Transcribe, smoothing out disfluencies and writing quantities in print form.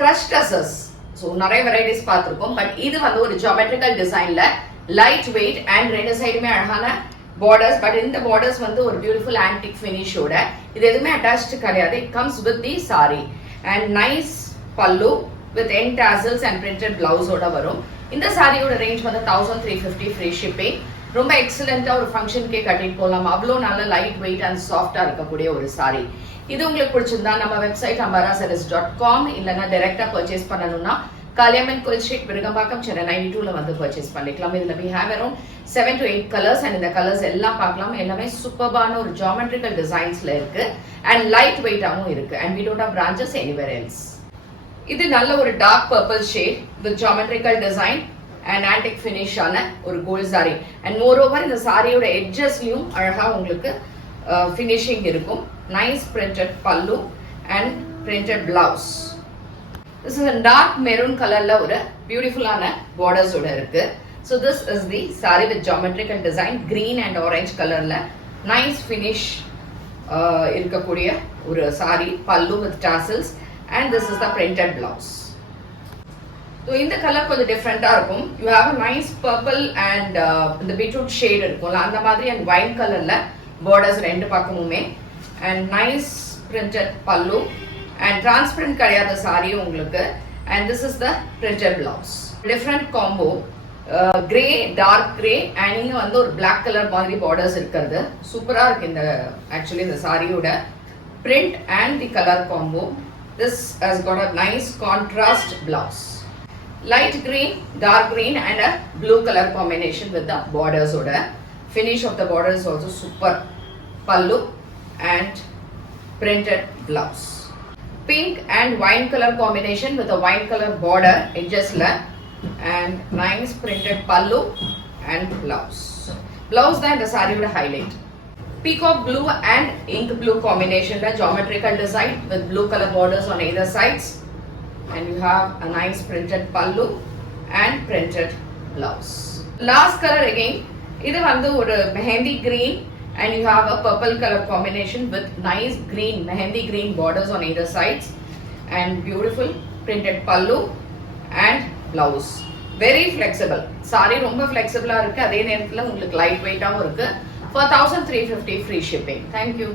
Crushed dresses. So நிறைய varieties பார்த்திருக்கோம். But இது வந்து ஒரு ஜியோமெட்ரிக்கல் டிசைன்ல லைட் வெயிட் அண்ட் ரெண்டு சைடுமே அழகான பார்டர்ஸ். பட் இந்த பார்டர்ஸ் வந்து ஒரு பியூட்டிஃபுல் ஆன்டிக் ஃபினிஷோட. இது எதுவுமே அட்டாச்டு கிடையாது. It comes with the sari and nice pallu with end tassels and printed பிளவுஸோட வரும். இந்த சாரியோட ரேஞ்ச் வந்து 1350 ஃப்ரீ ஷிப்பிங். ரொம்ப எக்ஸலண்டா ஒரு ஃபங்க்ஷனுக்கே கட்டிட்டு போகலாம். அவ்வளோ நல்ல லைட் வெயிட் அண்ட் சாஃப்டா இருக்கக்கூடிய ஒரு சாரி. இது உங்களுக்கு பிடிச்சிருந்தா நம்ம வெப்சைட் ambarasarees.com இல்லைன்னா டைரக்டா பர்ச்சேஸ் பண்ணணும்னா காளியம்மன் கோயில் ஸ்ட்ரீட் விருகம்பாக்கம் சென்னை 92ல வந்து பர்ச்சேஸ் பண்ணிக்கலாம். இதுல we have around 7 to 8 colours and இந்த கலர்ஸ் எல்லாம் பார்க்கலாம். எல்லாமே சூப்பர்பான ஒரு ஜியோமெட்ரிக்கல் டிசைன்ஸ்ல இருக்கு அண்ட் லைட் வெயிட்டாவும் இருக்கு and we don't have branches anywhere else. இது நல்ல ஒரு dark purple shade with geometrical design and antique finish ஆன ஒரு gold sari and more over இந்த சாரியோட எட்ஜஸ்லயும் அழகா உங்களுக்கு ஃபினிஷிங் இருக்கும். Nice printed pallu and printed blouse. This is a dark maroon கலர்ல ஒரு பியூட்டிஃபுல்லான பார்டர்ஸோட இருக்கு. So this is the sari with geometrical design green and orange கலர்ல நைஸ் ஃபினிஷ் இருக்கக்கூடிய ஒரு சாரி. பல்லு with tassels and this is the printed blouse. So இந்த கலர் கொஞ்சம் டிஃப்ரெண்டா இருக்கும். You have a nice purple and இந்த பீட்ரூட் ஷேட் இருக்கும்ல அந்த மாதிரி அண்ட் ஒயின் கலர்ல பார்டர்ஸ் ரெண்டு பக்கமுமே அண்ட் nice printed pallu and transparent கிடையாத சாரி உங்களுக்கு and this is the printed blouse. Different combo grey dark grey and இங்க வந்து ஒரு பிளாக் கலர் மாதிரி பார்டர்ஸ் இருக்கிறது சூப்பரா இருக்கு. இந்த ஆக்சுவலி இந்த சாரியோட print and the colour combo. This has got a nice contrast blouse. Light green, dark green and a blue color combination with the borders oda. Finish of the border is also super. Pallu and printed blouse. Pink and wine color combination with a wine color border edges la and nice printed pallu and blouse. Blouse then the saree would highlight. Peacock blue and ink blue combination la geometrical design with blue color borders on either sides. And you have a nice printed pallu and printed blouse. Last color again, இது வந்து ஒரு mehendi green and you have a purple color combination with nice green mehendi green borders on either sides and beautiful printed pallu and blouse. Very flexible. Saree ரொம்ப flexible இருக்கு. அதே நேரத்துல உங்களுக்கு light weight ஆவும் இருக்கு. For 1350 free shipping. Thank you.